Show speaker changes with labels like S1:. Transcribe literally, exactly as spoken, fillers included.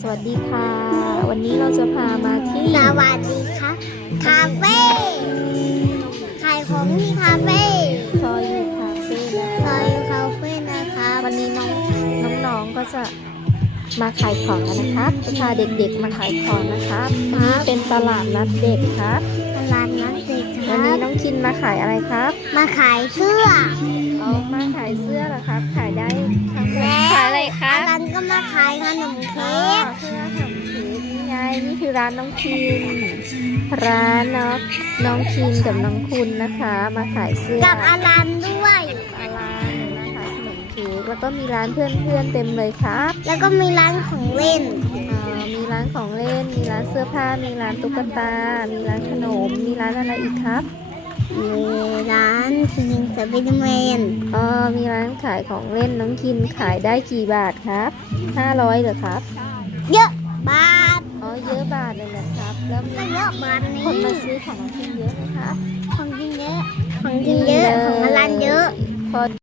S1: วัสดีค่ะ วันนี้เราจะพามาที่
S2: สวัสดีค่ะคาเฟ่ขายของที่คาเฟ่
S1: ซอยยูคาเฟ่นะ
S2: ซอ
S1: คะ
S2: ยคาเฟ่นะคะ
S1: วันนี้น้องน้องๆก็จะมาขายของกันนะคะจะพาเด็กๆมาขายของนะคะวันนี้เป็นตลาดนัดเด็กครับ
S2: ตลาดนัดเด็กค
S1: วัน
S2: รั
S1: นี้
S2: บ
S1: น้องคินมาขายอะไรครับ
S2: มาขายเสื้อ
S1: เอามาขายเสื้อเหรอครับ ขายได้ทั้งหมด
S2: และ
S1: ขายอะไรคะ
S2: ร้านก็มาขายขนมเค้
S1: อ๋อก เสื้อขนมเค้กนี่ไงนี่คือร้านน้องคิน ร้านน้องน้องคินกับน้องคุณนะคะ มาขายเสื้อ
S2: กับอารันด้วย
S1: ร้านนะคะขนมเค้กแล้วก็มีร้านเพื่อนๆเต็มเลยครับ
S2: แล้วก็มีร้านของเล่น
S1: อ่ามีร้านของเล่น มีร้านเสื้อผ้า มีร้านตุ๊กตา มีร้านขนม มีร้านอะไรอีกครับ
S2: มีร้านทีมสปิเดอร์แมน
S1: อ๋อมีร้านขายของเล่นน้องคินขายได้กี่บาทครับห้าร้อยเหรอครับ
S2: เยอะบาท
S1: อ๋อเยอะบาทเลยนะครับ แล้วมี
S2: ก็เยอะบาทนี้
S1: คนมาซื้อของน้องคินเยอะไหมครับ
S2: ของกินเยอะของกินเยอะของอารันเยอะ
S1: พอ